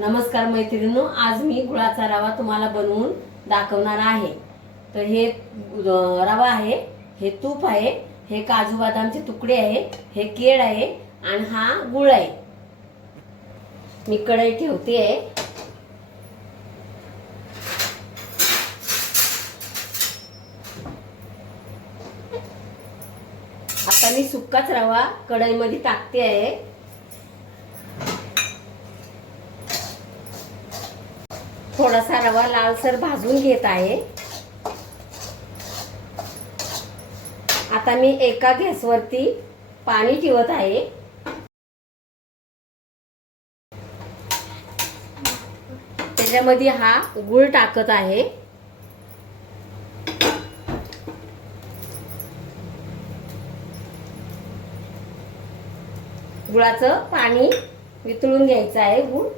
नमस्कार मैत्रिणींनो, आज मी गुळाचा रवा तुम्हाला बनवून दाखवणार आहे। तर हे रवा आहे, हे तूप आहे, हे काजू बदामचे तुकडे आहे, हे केळ आहे आणि हा गुळ आहे। मी कढई ठेवते आहे। आता मी सुक्काच रवा कढईमध्ये टाकते आहे। थोडासा रवा लालसर भाजून घेत आहे। आता मी एका गॅसवरती पाणी ठेवत आहे। त्याच्यामध्ये हा गूळ टाकत आहे। गुळाचं पाणी वितळून घ्यायचं आहे। गूळ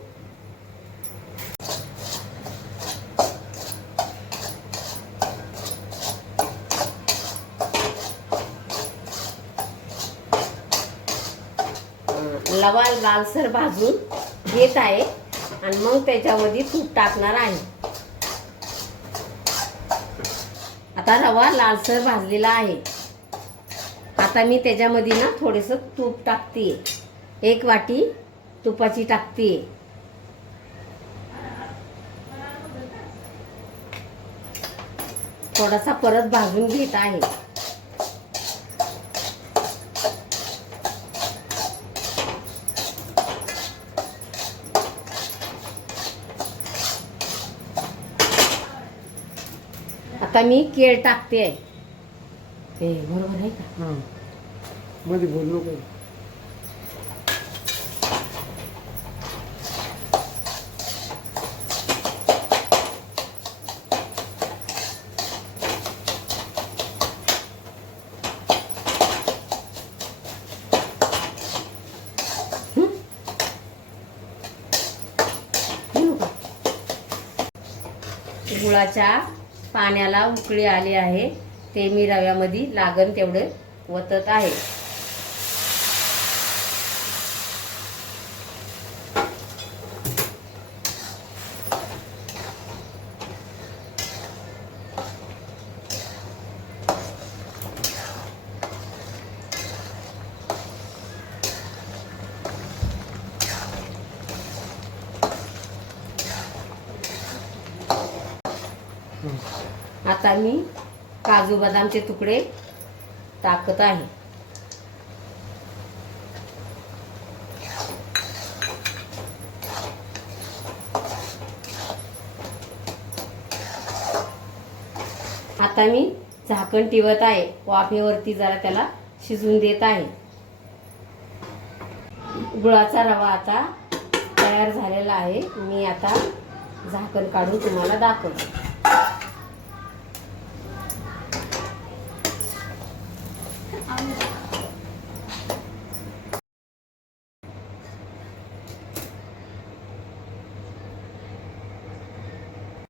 रवा लालसर भाजून घेत आहे आणि मग त्याच्यामध्ये तूप टाकणार आहे। आता रवा लालसर भाजलेला आहे। आता मी त्याच्यामध्ये ना थोडेसे तूप टाकते। एक वाटी तुपाची टाकते। थोडासा परत भाजून घेत आहे। आता मी केळ टाकते आहे। हे बरोबर आहे का? हां, मध्ये बोललो काही गुळाच्या पाण्याला उकळी आली आहे। ते मी रव्यामध्ये लागण तेवढे वतत आहे। आता मी काजू बदामचे तुकडे टाकत आहे। आता मी झाकण ठेवत आहे। वाफेवरती जरा त्याला शिजून देत आहे। गुळाचा रवा आता तयार झालेला आहे। मी आता झाकण काढून तुम्हाला दाखवते।